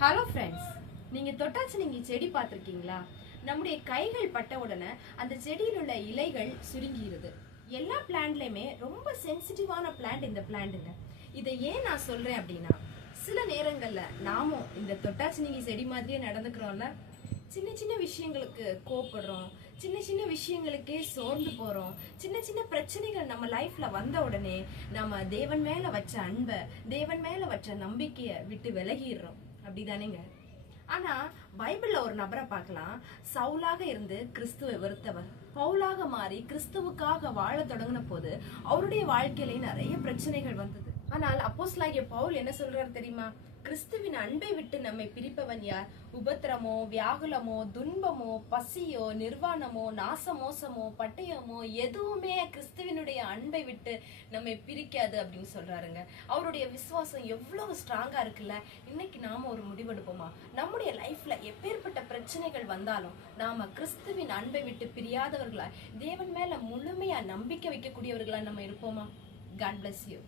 Hello friends, நீங்க தொட்டாச்சு நீங்க செடி பார்த்துருக்கீங்களா? நம்முடைய கைகள் பட்ட உடனே அந்த செடியில் உள்ள இலைகள் சுருங்கிடுது. எல்லா பிளான்ட்லயுமே ரொம்ப சென்சிட்டிவான பிளான்ட் இந்த பிளான்ட்டுங்க. இதை ஏன் நான் சொல்றேன் அப்படின்னா, சில நேரங்கள்ல நாமும் இந்த தொட்டாச்சு நீங்க செடி மாதிரியே நடந்துக்கிறோம்ல. சின்ன சின்ன விஷயங்களுக்கு கோபப்படுறோம், சின்ன சின்ன விஷயங்களுக்கே சோர்ந்து போறோம். சின்ன சின்ன பிரச்சனைகள் நம்ம லைஃப்ல வந்த உடனே நம்ம தேவன் மேல வச்ச அன்பை, தேவன் மேல வச்ச நம்பிக்கைய விட்டு விலகிடுறோம். அப்படிதானேங்க? ஆனா பைபிள்ல ஒரு நபரை பார்க்கலாம். சவுலாக இருந்து கிறிஸ்துவை வெறுத்தவர் பவுலாக மாறி கிறிஸ்துவுக்காக வாழ தொடங்கின போது அவருடைய வாழ்க்கையில நிறைய பிரச்சனைகள் வந்தது. ஆனால் அப்போஸ்தலனாகிய பவுல் என்ன சொல்றாரு தெரியுமா? கிறிஸ்துவின் அன்பை விட்டு நம்மை பிரிப்பவன் யார்? உபத்திரமோ, வியாகுலமோ, துன்பமோ, பசியோ, நிர்வாணமோ, நாசமோசமோ, பட்டயமோ எதுவுமே கிறிஸ்துவினுடைய அன்பை விட்டு நம்மை பிரிக்காது அப்படின்னு சொல்றாருங்க. அவருடைய விசுவாசம் எவ்வளவு ஸ்ட்ராங்கா இருக்குல்ல. இன்னைக்கு நாம ஒரு முடிவெடுப்போமா? நம்முடைய லைஃப்ல எப்பேற்பட்ட பிரச்சனைகள் வந்தாலும் நாம கிறிஸ்துவின் அன்பை விட்டு பிரியாதவர்களா, தேவன் மேல முழுமையா நம்பிக்கை வைக்கக்கூடியவர்களா நம்ம இருப்போமா? God bless you.